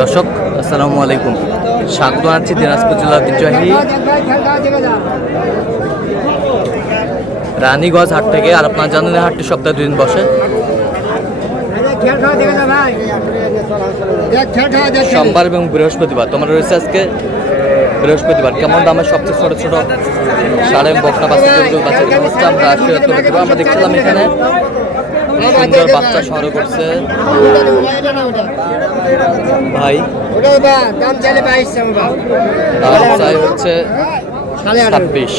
দর্শক আসসালামু আলাইকুম, স্বাগত জানাচ্ছি দিনাজপুর জেলার ঐতিহ্যবাহী রানীগঞ্জ হাট থেকে। আর আপনারা জানেন হাটটি সপ্তাহে 2 দিন বসে, সোমবার এবং বৃহস্পতিবার। তোমার রয়েছে আজকে বৃহস্পতিবার। কেমন দামের সবচেয়ে ছোট ছোট সাড়ে বকনা বাচ্চা হচ্ছে আমরা আমরা দেখছিলাম এখানে সুন্দর বাচ্চা সংগ্রহ করছে ভাই। দাম চাই হচ্ছে 26,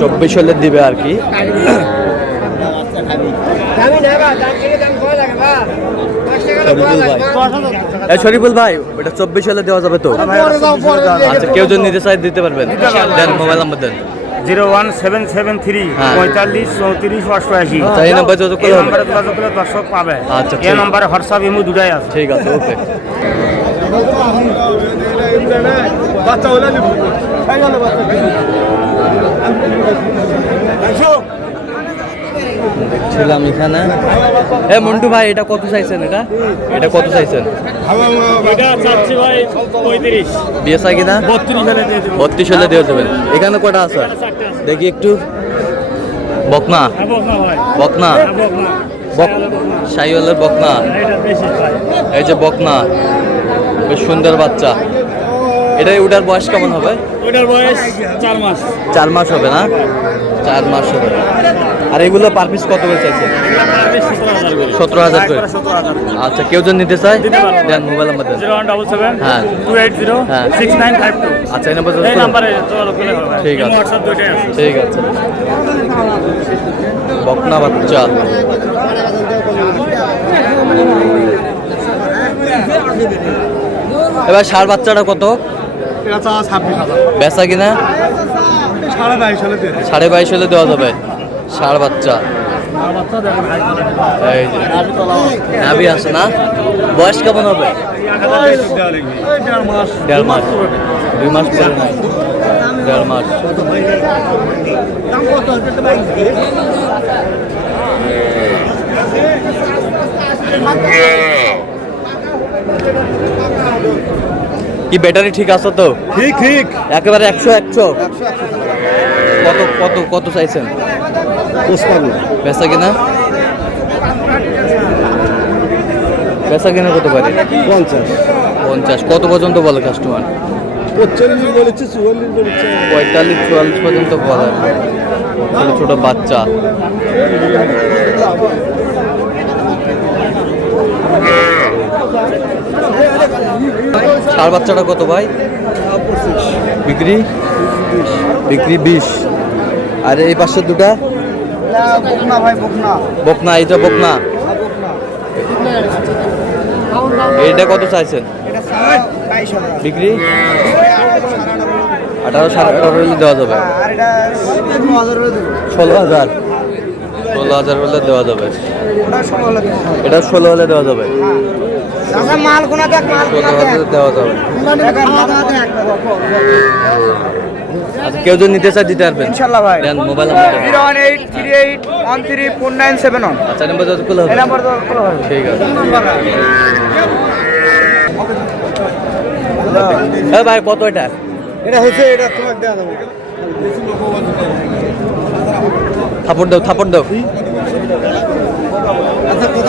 24 হলে দিবে আর কি। শরীফুল ভাই এটা 24 হলে দেওয়া যাবে তো? আচ্ছা, কেউ যদি নিতে চাই দিতে পারবেন। দেন মোবাইল নাম্বার দেন। 01773 45 34 88। আচ্ছা, এই নাম্বারে যোগাযোগ করলে দর্শক পাবে। আচ্ছা, এই নাম্বারে হোয়াটসঅ্যাপ ইমো দুটাই আছে। ঠিক আছে, ওকে। দেখছিলাম এখানে মন্টু ভাই এটা কত চাইছেন? এটা কত চাইছেন? এটা চাচ্ছি ভাই 35। বিয়ে চাই কিনা? 32 হলে দিয়ে দেবেন। এখানে কটা আছে দেখি একটু। বকনা বকনা শাহিওয়ালের বকনা, এই যে বকনা, বেশ সুন্দর বাচ্চা। এটা ওটার বয়স কেমন হবে? ওটার বয়স 4 মাস। 4 মাস হবে না? 4 মাস হবে। আর এগুলো পার পিস কত করে চাইছেন? 17,000 করে। আচ্ছা, কেউ যদি নিতে চায় দেন মোবাইল নাম্বার দেন। 01777 হ্যাঁ 280 হ্যাঁ 6952। আচ্ছা, এই নাম্বারে যোগাযোগ করলে হবে। ঠিক আছে, হোয়াটসঅ্যাপ দুটাই আছে। ঠিক আছে। বকনা বাচ্চা এবার ষাঁড় বাচ্চাটা কত? বেচা কিনা? 22.5 হলে দেওয়া যাবে। ষাঁড় বাচ্চা এই যে নাভি আছে না? বয়স কেমন হবে? 1.5 মাস, 2 মাস পরে নাই, 1.5 মাস। কি ব্যাটারি ঠিক আছে তো? ঠিক একেবারে 100 কত কত কত চাইছেন? বেচা কিনা? বেচা কিনা কত পারে? 50 কত পর্যন্ত বলে কাস্টমার? 45 বলেছে, 44 বলেছে, 45-44 পর্যন্ত বলে। ছোট ছোট বাচ্চা। ষাঁড় বাচ্চাটা কত ভাই? বিক্রি 20। আর এই পাশের দুটা বকনা, এইটা বকনা। এইটা কত চাইছেন? বিক্রি 18-18.5 হলে দেওয়া যাবে। 16,000 হলে দেওয়া যাবে। এটা 16 হলে দেওয়া যাবে। 16 হলে দেওয়া যাবে। আচ্ছা, কেউ যদি নিতে চায় দিতে পারবেন ইনশাআল্লাহ ভাই। দেন মোবাইল নাম্বার 01838134971। আচ্ছা, নাম্বার যত খুলে হবে। এই নাম্বার তো খোলা হবে। ঠিক আছে। ভাই কত এটা? এটা হচ্ছে, এটা তোমাকে দেওয়া যাবে। থাপড় দাও। আচ্ছা, কত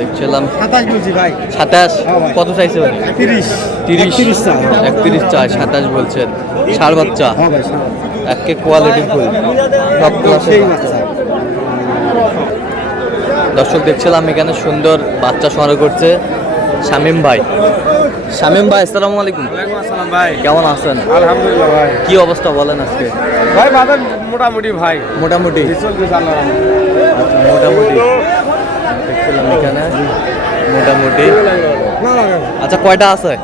দেখছিলাম 27 বলছি ভাই। 27 কত চাইছে ভাই? 30 31 চাই, 27 বলছেন। ষাঁড় বাচ্চা হ্যাঁ ভাই। একে কোয়ালিটি ফুল টপ ক্লাসের বাচ্চা। দর্শক দেখছিলাম এখানে সুন্দর বাচ্চা সংগ্রহ করছে শামীম ভাই। আসসালামু আলাইকুম। আসসালাম ভাই, কেমন আছেন? আলহামদুলিল্লাহ ভাই। কি অবস্থা বলেন আজকে? ভাই বাজার মোটামুটি ভাই, মোটামুটি মোটামুটি দেখছিলাম এখানে মোটামুটি। আচ্ছা, কয়টা আছে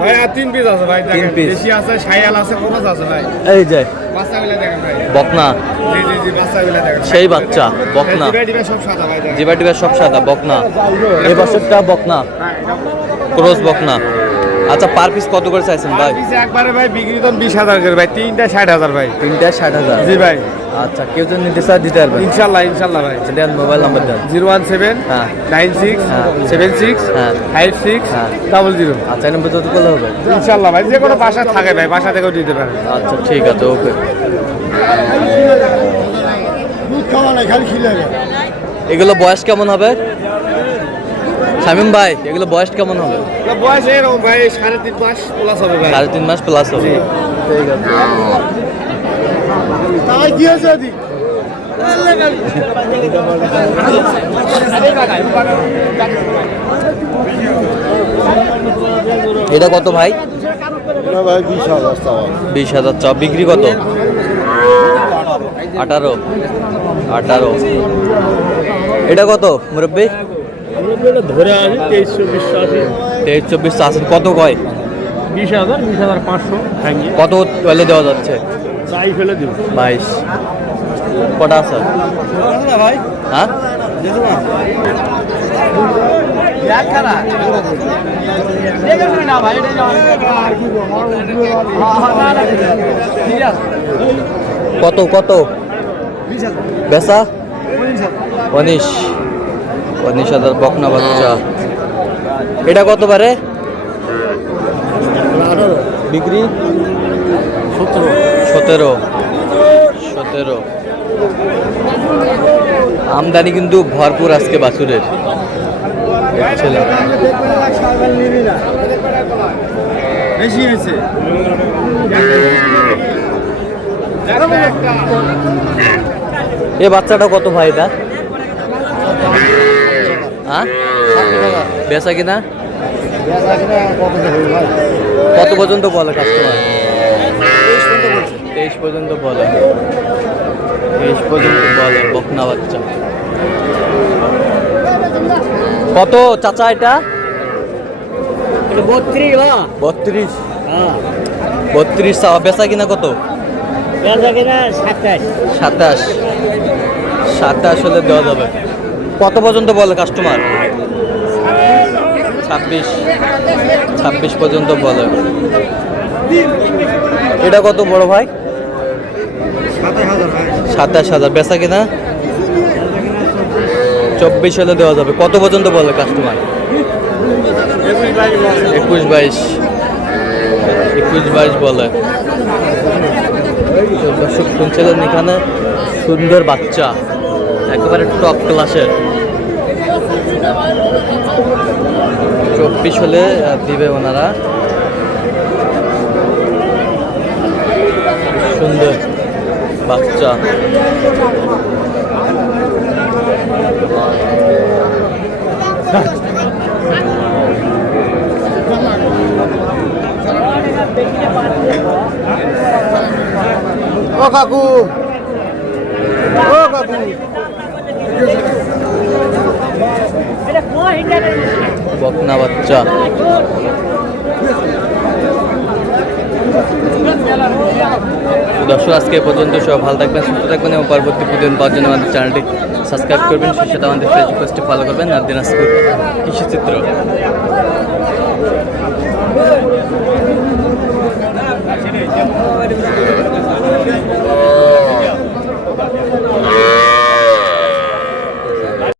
ভাই? আর 3 পিস আছে ভাই। 3 পিস বেশি আছে, শাইয়াল আছে, কোরাস আছে ভাই। এই যে বাচ্চাগুলো দেখেন ভাই। বকনা, জি বাচ্চাগুলো দেখেন। সেই বাচ্চা বকনা, জিবা সব সাদা ভাই। জিবা সব সাদা বকনা। এই বছরটা বকনা, ক্রস বকনা। আচ্ছা, পার পিস কত করে চাইছেন ভাই? একবারে ভাই বিক্রি তো 20,000 করে ভাই। 3টা 60,000 ভাই। 3টা 60,000। জি ভাই। আচ্ছা, কেউ যদি নিতে চায় দিতে পারবেন। ইনশাল্লাহ ইনশাল্লাহ ভাই। দেন মোবাইল নাম্বার দেন। 017 হ্যাঁ 96 হ্যাঁ 76 হ্যাঁ 56 হ্যাঁ। 00। আচ্ছা, এই নম্বর যত করলে হবে। ইনশাল্লাহ ভাই, যে কোনো বাসা থাকে ভাই, বাসা থেকেও দিতে পারে। আচ্ছা ঠিক আছে, ওকে। এগুলো বয়স কেমন হবে শামিম ভাই? এগুলো বয়স কেমন হবে? বয়স এরকম ভাই 3.5 মাস প্লাস হবে ভাই। 3.5 মাস প্লাস হবে। ঠিক আছে। তাই কি হয়েছে আদি? এটা কত ভাই? ভাই 20,000 20,000 চা। বিক্রি কত? 18। এটা কত মুরব্বী? ধরে আনি 23-24 আছেন। কত কয়? 20,000 20,500 ভাঙিয়ে কত হলে দেওয়া যাচ্ছে? চাই ফেলে দিব 22। কটা আছে ভাই। হ্যাঁ? কত কত বেচা? 19,000 বকনা বাচ্চা। এটা কত পারে বিক্রি? 17। আমদানি কিন্তু ভরপুর আজকে বাছুরের। দেখছিলাম বেশি হয়েছে। এ বাচ্চাটা কত ভাই? এটা হ্যাঁ বেচা কিনা কত পর্যন্ত বলে কাস্টমার? 23 পর্যন্ত বলে। 23 পর্যন্ত বলে বকনা বাচ্চা। কত চাচা এটা? 32। 32 চাওয়া। বেচা কিনা কত? 27 হলে দেওয়া যাবে। কত পর্যন্ত বলে কাস্টমার? 26 পর্যন্ত বলে। এটা কত বড় ভাই? 27,000। বেচা কিনা 24 হলে দেওয়া যাবে। কত পর্যন্ত বলে কাস্টমার? 21-22 বলে। দর্শক শুনছিলেন, এখানে সুন্দর বাচ্চা একেবারে টপ ক্লাসের। 24 হলে দিবে ওনারা। সুন্দর বাচ্চা। ও কাকু, ও কাকু, বকনা বাচ্চা। দর্শক আজকে এ পর্যন্ত। সব ভালো থাকবেন, সুস্থ থাকবেন এবং পরবর্তী প্রতিদিন পাওয়ার জন্য আমাদের চ্যানেলটি সাবস্ক্রাইব করবেন। সেই সাথে আমাদের ফেসবুক পেজটি ফলো করবেন। আর দিনাজপুর কৃষিচিত্র।